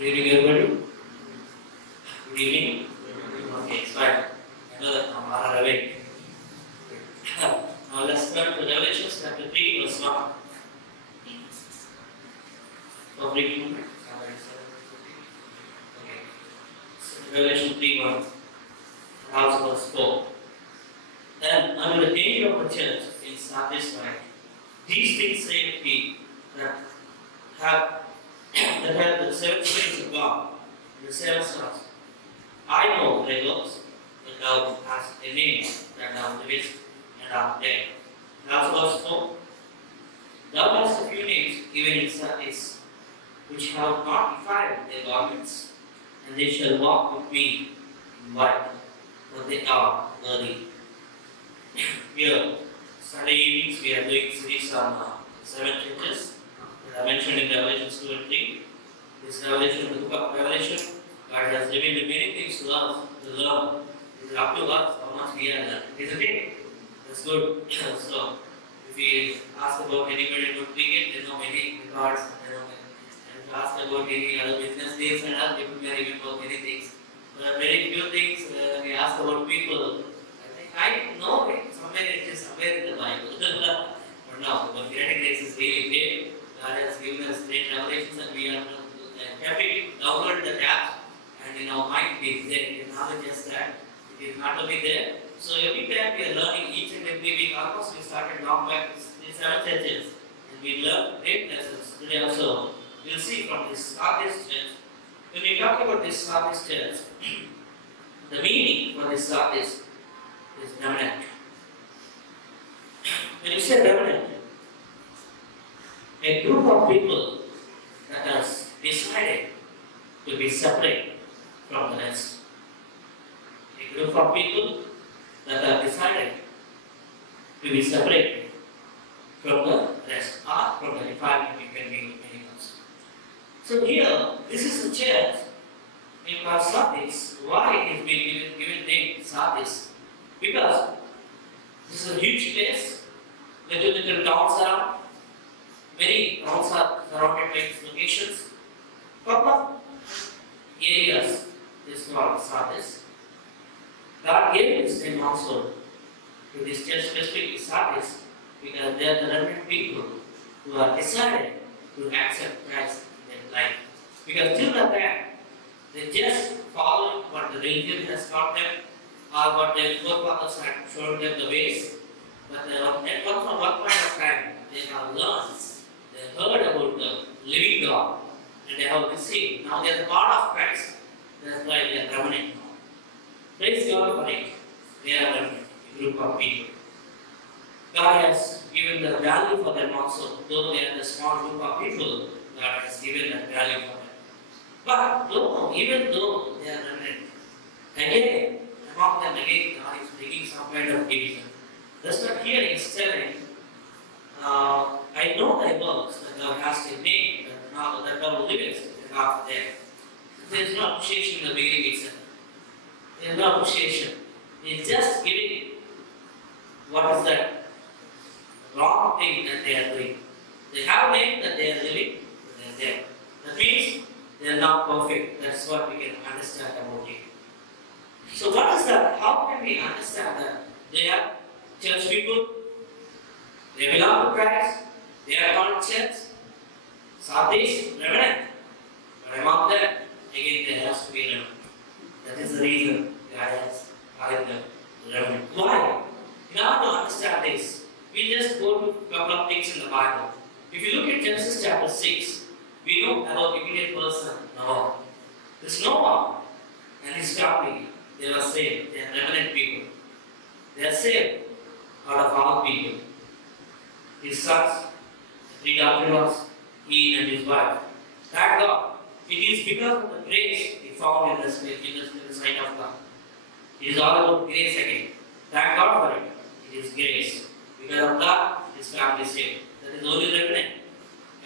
Good evening, everybody. Good evening. Okay, it's fine. I know that I'm far away. Now let's turn to Revelation chapter 3, verse 1. For reading. Okay. So Revelation 3, 1. And also verse 4. And under the angel of the church in Sardis write, these things say he that have the seven spirits of God and the seven stars. I know thy works, that thou hast a name, that thou livest and art dead. And also verse 4. Thou hast a few names given in Sardis, which have not defiled their garments, and they shall walk with me in white, for they are worthy. Here, Sunday evenings, we are doing series on 7 churches that are mentioned in Revelation 2 and 3. This revelation, the book of Revelation, God has revealed many things to us to learn. It is up to us how much we are learning, isn't it? That's good. So, if we ask about anybody about cricket, they know many records, and if you ask about any other business deals and all, people may remember many things. There are very few things we ask about people. I know it, somewhere it is somewhere in the Bible. But now, the prophetic grace is really great. God has given us great revelations and we are kept it, download the app, and in our mind it is there. The knowledge is that it is not only there. So every time we are learning each and every week, almost we started long back in 7 churches, and we learn great lessons. Today also, we will see from this Sardis church. When we talk about this Sardis church, the meaning for this Sardis is remnant. When you say remnant, a group of people that has decided to be separate from the rest. A group of people that have decided to be separate from the rest, or from the defilement between many ones. So here, this is the church in Sardis. Why it is being given name Sardis? Because this is a huge place, little towns around, many towns are surrounded by these locations. Couple of areas is called Sardis. God gave this name also to this church, specifically Sardis, because they are the remnant people who are decided to accept Christ in their life. Because till that time, they just followed what the religion has taught them, or what their forefathers had shown them the ways. But at one point of time, they have learned, they heard about the living God, and they have received. Now they are part of Christ. That's why they are remnant now. Praise God for it. They are remnant, a group of people. God has given the value for them also. Though they are the small group of people, God has given that value for them. But even though they are remnant, again, among them again, God is bringing some kind of division. That's not here it's telling, I know thy works, that thou hast a name, that thou livest and art there. There is no appreciation in the beginning itself. There is no appreciation. It's just giving what is that wrong thing that they are doing. They have a name that they are living, but they are there. That means they are not perfect. That's what we can understand about it. So what is that? How can we understand that? They are church people, they belong to Christ, they are called church, Sardis, remnant. But among them, again there has to be remnant. That is the reason God has called them remnant. Why? In order to understand this, we just go to a couple of things in the Bible. If you look at Genesis chapter 6, we know about the immediate person, Noah. This Noah and his family, they were saved. They are remnant people. They are saved out of all people. His sons, 3 daughters, he and his wife. Thank God. It is because of the grace he found in the sight of God. It is all about grace again. Thank God for it. It is grace. Because of that, his family is saved. That is only remnant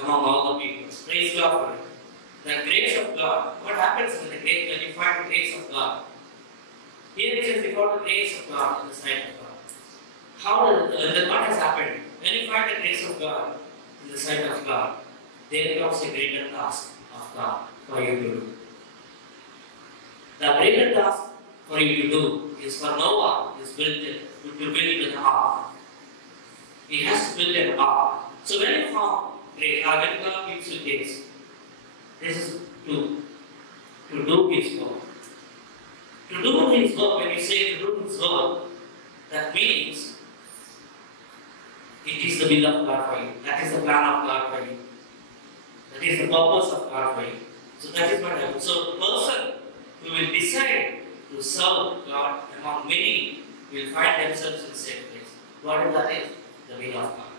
among all the people. Praise God for it. The grace of God. What happens when you find the grace of God? Here it says before the grace of God in the sight of God. What has happened? When you find the grace of God in the sight of God, there comes a greater task of God. for you to do. The greater task for you to do is for Noah to build an ark. He has to build an ark. So when you form when God gives you this is to do His work. To do His work, when you say to do His work, that means it is the will of God for you. That is the plan of God for you. That is the purpose of God for you. So that is what happens. So the person who will decide to serve God among many will find themselves in the same place. What is that? Is the will of God.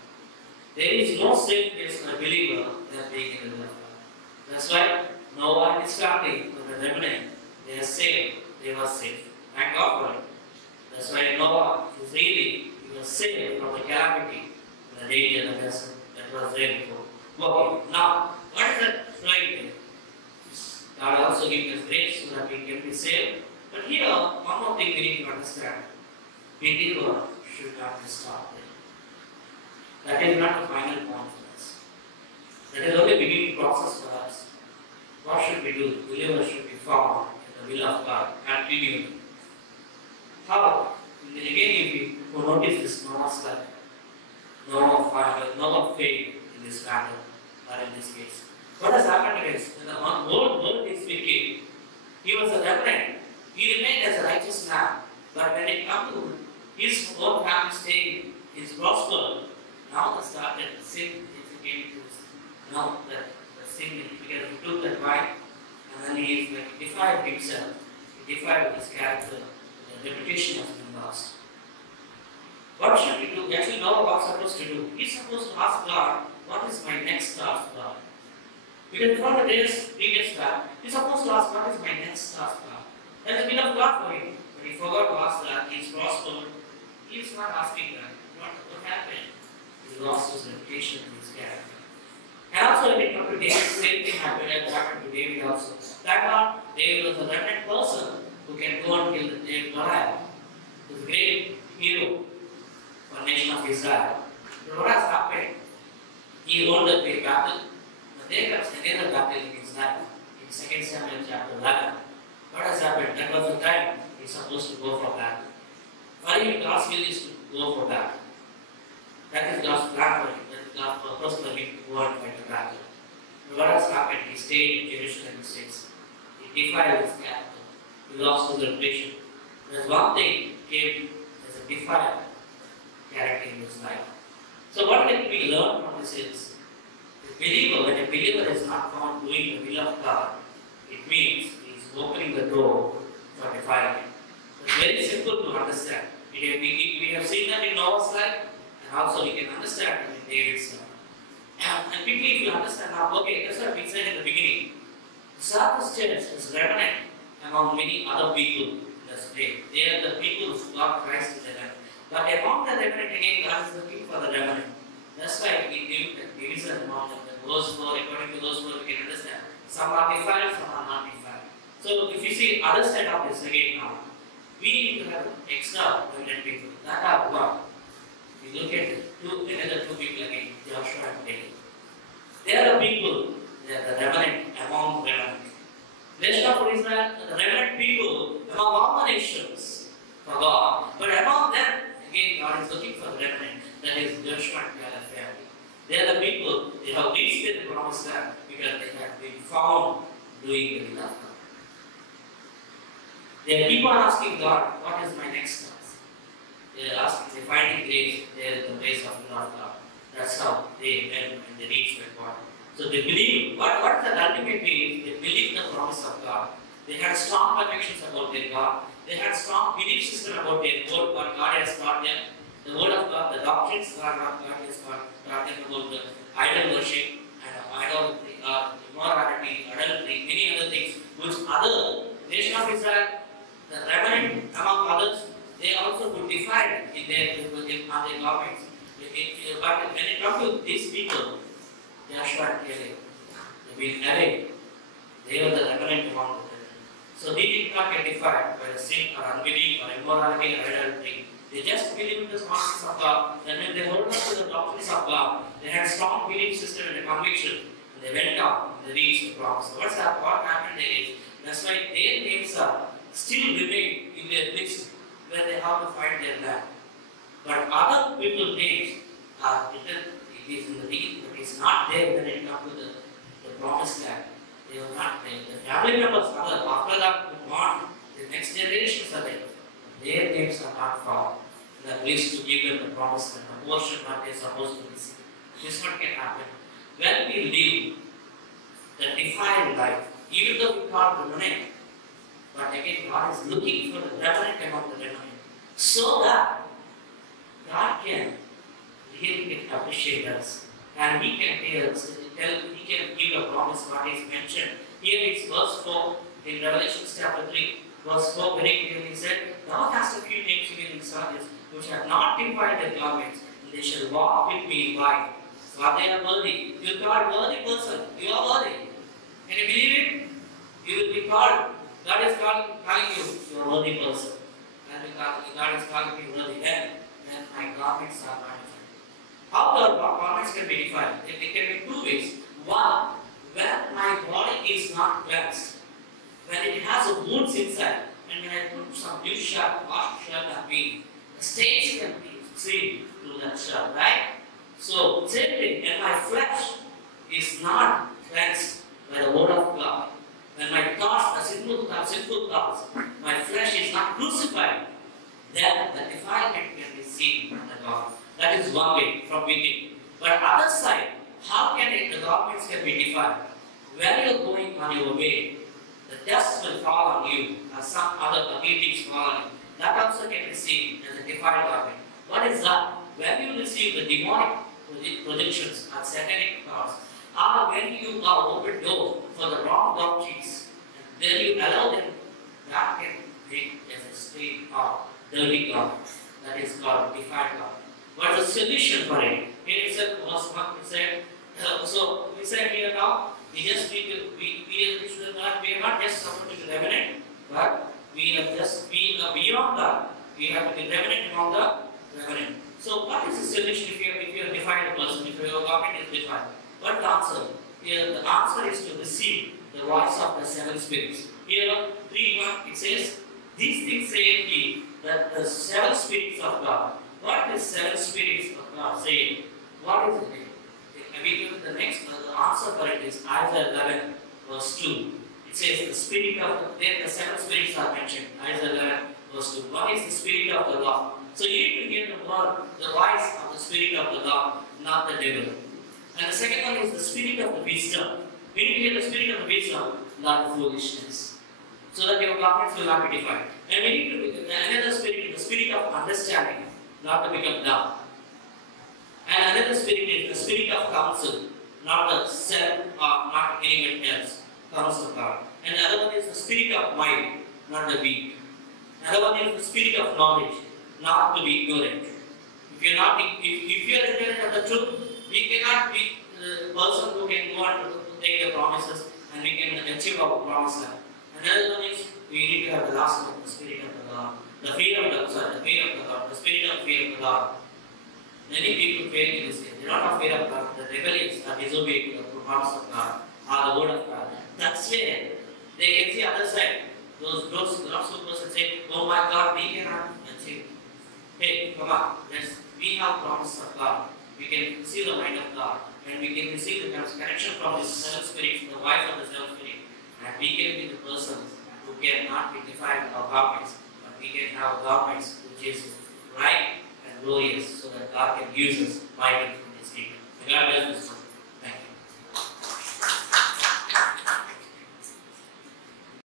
There is no safe place for a believer than being in the will of God. That's why Noah and his family, for the remnant, they are saved. They were saved. Thank God for it. That's why Noah is really, he was saved from the calamity, the danger, the vessel that was there before. Okay, now, what is that flowing there? God also gives us grace so that we can be saved. But here, one more thing we need to understand. Believer should not be stopped there. That is not the final point for us. That is only the beginning process for us. What should we do? Believers should be found in the will of God. Continue. How? Again, if you notice this Noah's life, Noah failed in this matter, or in this case. What has happened is, when the whole world is wicked, he was a remnant. He remained as a righteous man. But when it comes to his own family staying, his prospered, now the started sin, it came to know that the sin, because he took that wife, and then he is like defiled himself, he defiled his character, the reputation has been lost. What should we do? Actually, know what we're supposed to do. He's supposed to ask God, what is my next task, God? Because from the previous time, he's supposed to ask, what is my next task, God? That's the will of God for him. But he forgot to ask that, he's prospered. He's not asking that. What happened? He lost his reputation and his character. And also, when it comes to David, the same thing happened to David also. That God, David was a remnant person who can go and kill the Goliath. He was a great hero for the nation of Israel. But what has happened? He won the great battle, but there comes another battle in his life. In 2 Samuel chapter 11. What has happened? That was the time he's supposed to go for battle. For him, God's will is to go for battle. That is God's plan for him. That is God's purpose for him to go and fight the battle. But what has happened? He stayed in Jerusalem 6. He defiled his character. He lost his reputation. There's one thing came as a defiled character in his life. So what can we learn from this is, when a believer is not found doing the will of God, it means he is opening the door for defilement. It's very simple to understand. We have seen that in Noah's life, and also we can understand it in David's life. And quickly, if you understand now, okay, that's what we said in the beginning. The Sarkis church is remnant among many other people in the state. They are the people who got Christ in their life. But among the remnant, again, God is looking for the remnant. That's why He gave the division among them. Those four, according to those four, we can understand. Some are defiled, some are not defiled. So, if you see other side of this again now, we need to have extra remnant people. That are one. We look at another two people again, Joshua and Caleb. They are the people, they are the remnant among remnant. Rest of Israel, the remnant people among all the nations for God. But among them, again, God is looking for the remnant. That is Joshua and Caleb family. They are the people, they have reached the promised land because they have been found doing the will of God. They keep on asking God, what is my next task? They are asking, they finding grace, there is the grace of the Lord God. That's how they went and they reached that point. So they believe, what the ultimate means, they believe the promise of God. They had strong convictions about their God. They had strong belief system about their word, what God has taught them. The word of God, the doctrines God has taught them about the idol worship and idolatry, immorality, adultery, many other things, which other nation of Israel, the remnant among others, they also could define in their governments. But when it comes to these people, Joshua and Caleb, they've been away. They were the remnant among them. So they did not get defined by the sin or unbelief or immorality or adultery. They just believed in the promises of God. And when they hold on to the doctrines of God, they had strong belief system and a conviction. And they went out, they reached the promise. What happened there is, that's why their names are still remain in their list where they have to find their land. But other people's names are written, it is in the deed, but it's not there when it comes to the promised land. They are not there. The family members are after that move on, the next generations are there. Their names are not found in the list to give them the promised land, the portion what they are supposed to receive. This is what can happen. When we live the defiled life, even though we can't remain, but again God is looking for the remnant among the remnant, so that God can really appreciate us, and He can He can give a promise what is mentioned. Here is verse 4 in Revelation chapter 3, verse 4 very clearly said, Thou hast a few names in the service which have not defiled their garments, and they shall walk with me in white. So they are worthy. You are called worthy person. You are worthy. Can you believe it? You will be called. God is calling you. You are a worthy person. And God is calling you worthy. Then my garments are magnified. How the garments can be defined? They can be two ways. One, when my body is not cleansed, when it has a wounds inside, and when I put some new shirt, washed shirt and the stains can be seen through that shirt, right? So, same thing, when my flesh is not cleansed by the word of God, when my thoughts, the sinful thoughts, my flesh is not crucified, then the defilement can be seen in the God. That is one way from within. But other side, how can the garments can be defiled? When you are going on your way, the dust will fall on you, or some other things fall on you. That also can be seen as a defiled garment. What is that? When you receive the demonic projections and satanic thoughts, or when you are open door for the wrong doctrines, and then you allow them, that can make as a state of dirty garment. That is called defiled garment. What is the solution for it? Here it said, verse 1, it said, so we said here now, we are not just supposed to be revenant, but we are just beyond that. We have to be revenant among the revenant. So what is the solution if you are defined a person, if your garment is defined? What the answer? Here the answer is to receive the voice of the seven spirits. Here 3:1 it says, these things say ye, that the seven spirits of God. What is seven spirits of God saying? What is it? The next the answer for it is Isaiah 11 verse 2. It says the spirit of the seven spirits are mentioned. Isaiah 11 verse 2. What is the spirit of the Lord? So you need to hear the word, the voice of the spirit of the Lord, not the devil. And the second one is the spirit of the wisdom. We need to hear the spirit of the wisdom, not the foolishness. So that your garments will not be defiled. And we need to another spirit, the spirit of understanding, not to become dumb. And another spirit is the spirit of counsel, not the self or not anyone else. Counsel of God. And the other one is the spirit of mind, not the weak. Another one is the spirit of knowledge, not to be ignorant. If you are ignorant of the truth, we cannot be the person who can go on to take the promises and we can achieve our promise. Another one is we need to have the last one, the spirit of the Lord, the fear of the God, the spirit of fear of the Lord. Many people fail in this case. They don't have fear of God. The rebellions are disobeying the promise of God or the word of God. That's where they can see other side. Those gospel persons say, oh my God, we cannot achieve. Hey, come on, we have promise of God. We can receive the mind of God. And we can receive the connection from the seven spirits, the voice of the seven spirits. And we can be the persons who cannot be defined our garments, but we can have garments which is right and glorious, so that God can use us mightily.